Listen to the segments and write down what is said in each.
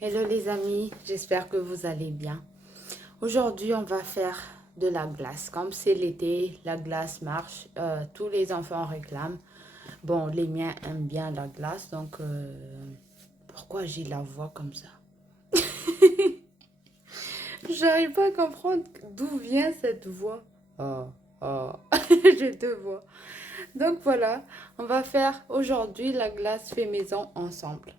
Hello les amis, j'espère que vous allez bien. Aujourd'hui, on va faire de la glace. Comme c'est l'été, la glace marche. Tous les enfants réclament. Bon, les miens aiment bien la glace, donc pourquoi j'ai la voix comme ça? J'arrive pas à comprendre d'où vient cette voix. Oh, oh, je te vois. Donc voilà, on va faire aujourd'hui la glace fait maison ensemble.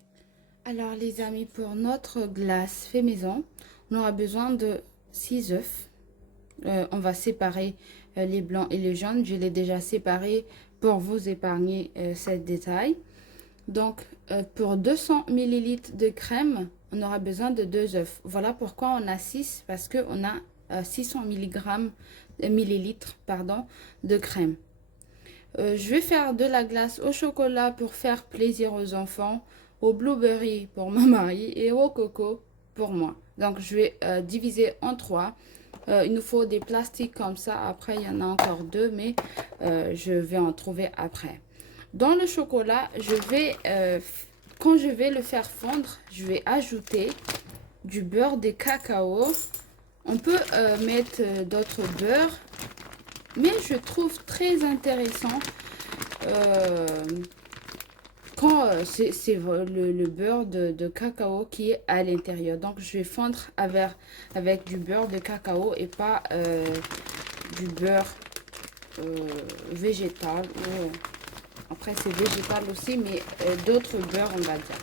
Alors les amis, pour notre glace fait maison, on aura besoin de 6 œufs. On va séparer les blancs et les jaunes. Je l'ai déjà séparé pour vous épargner ce détail. Donc pour 200 millilitres de crème, on aura besoin de 2 œufs. Voilà pourquoi on a 6, parce qu'on a 600 millilitres pardon, de crème. Je vais faire de la glace au chocolat pour faire plaisir aux enfants, au blueberry pour mon mari et au coco pour moi. Donc, je vais diviser en 3. Il nous faut des plastiques comme ça. Après, il y en a encore 2, mais je vais en trouver après. Dans le chocolat, quand je vais le faire fondre, je vais ajouter du beurre de cacao. On peut mettre d'autres beurres, mais je trouve très intéressant euh, quand c'est le beurre de cacao qui est à l'intérieur. Donc, je vais fondre avec du beurre de cacao et pas du beurre végétal. Après, c'est végétal aussi, mais d'autres beurres, on va dire.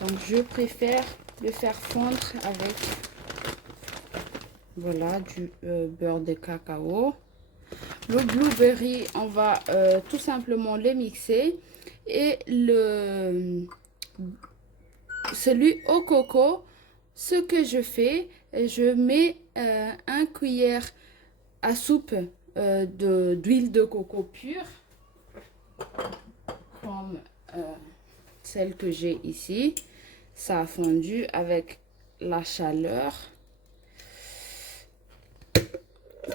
Donc, je préfère le faire fondre avec, voilà, du beurre de cacao. Le blueberry, on va tout simplement le mixer. Et celui au coco, ce que je fais, je mets un cuillère à soupe d'huile de coco pure, comme celle que j'ai ici. Ça a fondu avec la chaleur.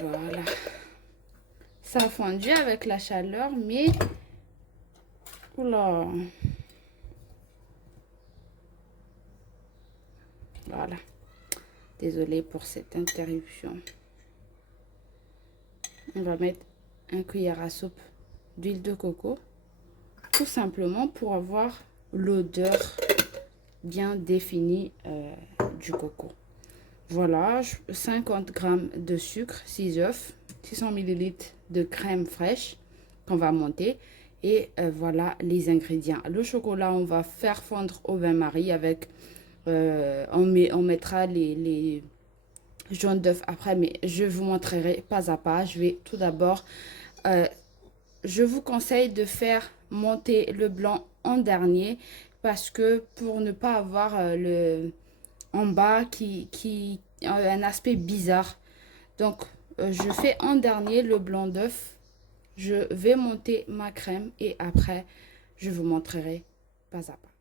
Voilà. Ça a fondu avec la chaleur, mais... Oula. Voilà. Désolée pour cette interruption. On va mettre un cuillère à soupe d'huile de coco. Tout simplement pour avoir l'odeur bien définie du coco. Voilà, 50 g de sucre, 6 œufs, 600 millilitres de crème fraîche qu'on va monter. Et voilà les ingrédients. Le chocolat, on va faire fondre au bain-marie avec... on mettra les jaunes d'œufs après, mais je vous montrerai pas à pas. Je vais tout d'abord... je vous conseille de faire monter le blanc en dernier parce que pour ne pas avoir en bas qui a un aspect bizarre. Donc, je fais en dernier le blanc d'œuf. Je vais monter ma crème et après, je vous montrerai pas à pas.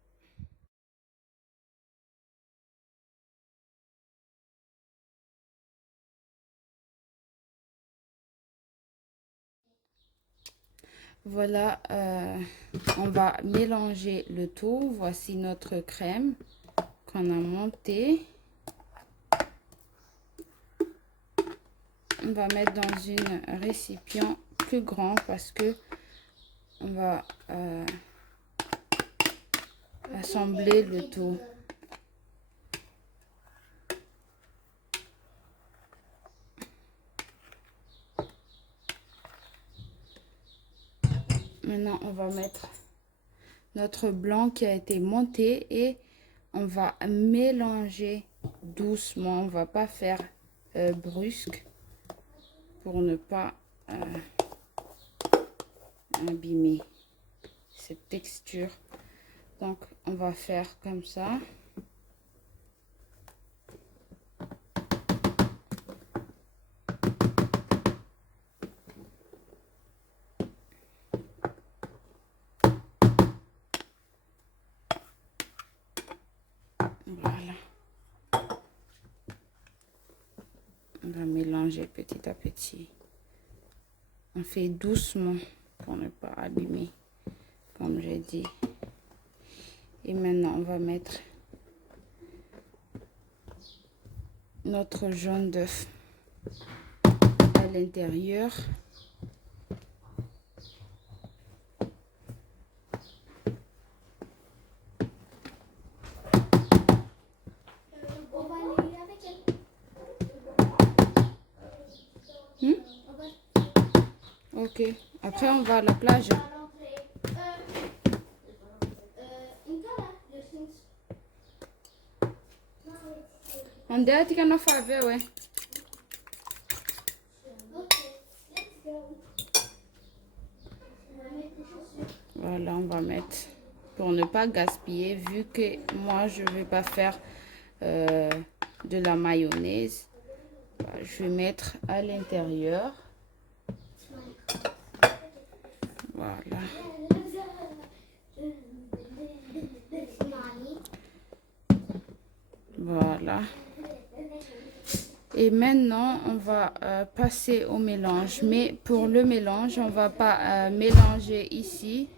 Voilà, on va mélanger le tout. Voici notre crème qu'on a montée. On va mettre dans une récipient plus grand parce que on va assembler le tout. Maintenant, on va mettre notre blanc qui a été monté et on va mélanger doucement. On va pas faire brusque pour ne pas abîmer cette texture. Donc, on va faire comme ça. Voilà. On va mélanger petit à petit. On fait doucement pour ne pas abîmer, comme j'ai dit. Et maintenant, on va mettre notre jaune d'œuf à l'intérieur. Ok, après on va à la plage. Onde é que não foi ver, ouais. Voilà, on va mettre pour ne pas gaspiller, vu que moi je vais pas faire de la mayonnaise. Je vais mettre à l'intérieur. Voilà. Voilà. Et maintenant, on va passer au mélange. Mais pour le mélange, on va pas mélanger ici.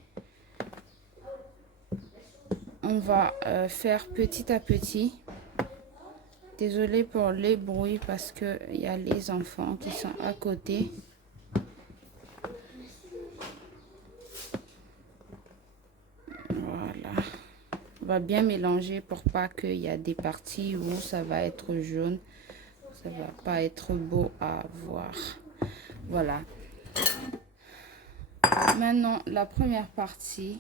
On va faire petit à petit. Désolée pour les bruits parce que il y a les enfants qui sont à côté. Voilà. On va bien mélanger pour pas qu'il y a des parties où ça va être jaune. Ça va pas être beau à voir. Voilà. Maintenant, la première partie.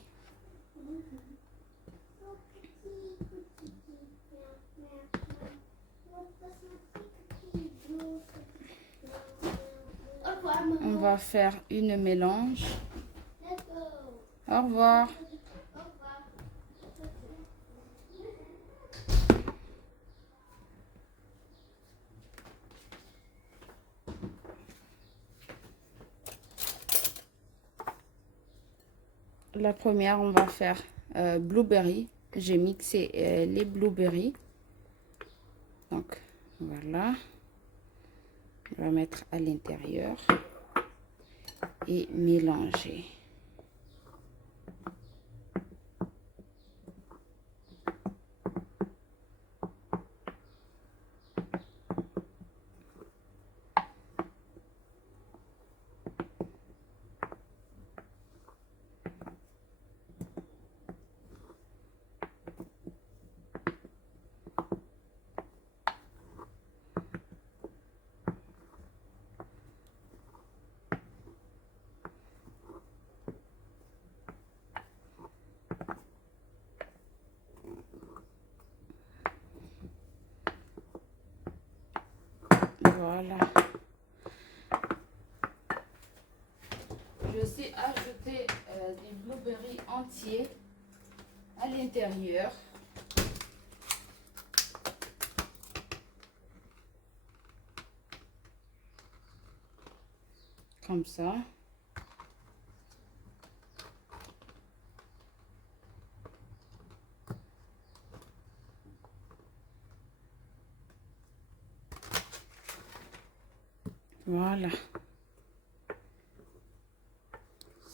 On va faire une mélange. Au revoir. La première, on va faire blueberry. J'ai mixé les blueberries. Donc, voilà. On va mettre à l'intérieur et mélanger. Voilà. Je sais ajouter des blueberries entiers à l'intérieur. Comme ça. Voilà.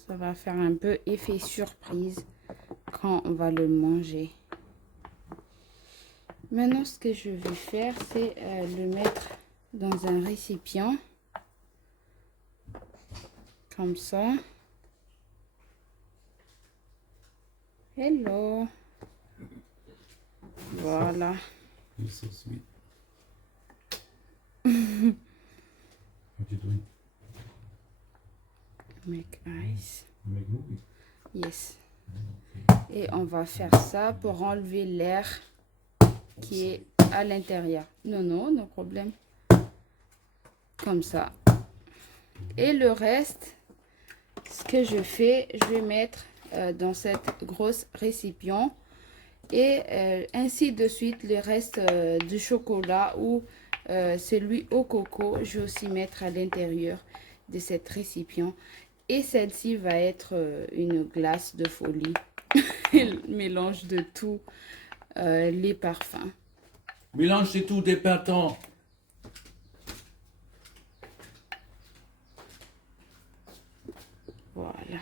Ça va faire un peu effet surprise quand on va le manger. Maintenant, ce que je vais faire, c'est le mettre dans un récipient. Comme ça. Hello. Voilà. You're so sweet. What you doing? Make eyes. You make movie. Yes. Et on va faire ça pour enlever l'air qui est à l'intérieur. Non, non, no problème. Comme ça. Et le reste, ce que je fais, je vais mettre dans cette grosse récipient. Et ainsi de suite, le reste du chocolat ou celui au coco, je vais aussi mettre à l'intérieur de cette récipient. Et celle-ci va être une glace de folie. Le mélange de tous les parfums. Mélange c'est tout départant. Voilà.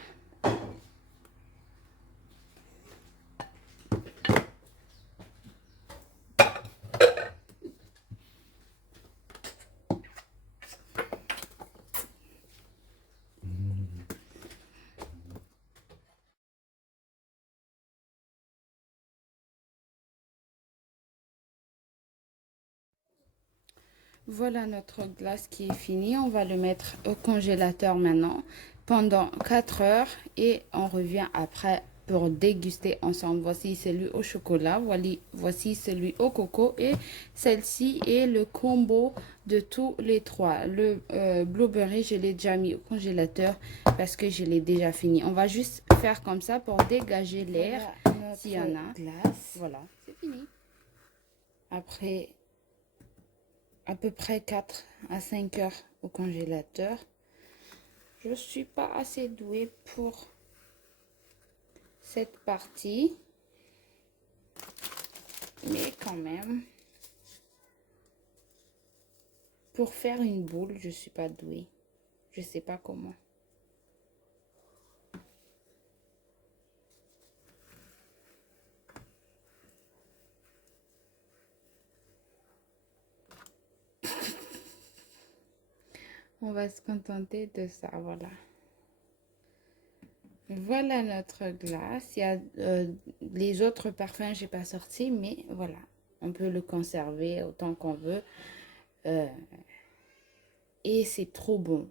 Voilà notre glace qui est finie. On va le mettre au congélateur maintenant pendant 4 heures et on revient après pour déguster ensemble. Voici celui au chocolat, voici celui au coco et celle-ci est le combo de tous les trois. Le blueberry, je l'ai déjà mis au congélateur parce que je l'ai déjà fini. On va juste faire comme ça pour dégager l'air s'il y en a. Glace. Voilà, c'est fini. Après à peu près 4 à 5 heures au congélateur. Je ne suis pas assez douée pour cette partie, mais quand même, pour faire une boule, je ne suis pas douée. Je ne sais pas comment. On va se contenter de ça, voilà. Voilà notre glace. Il y a les autres parfums, j'ai pas sorti, mais voilà. On peut le conserver autant qu'on veut. Et c'est trop bon.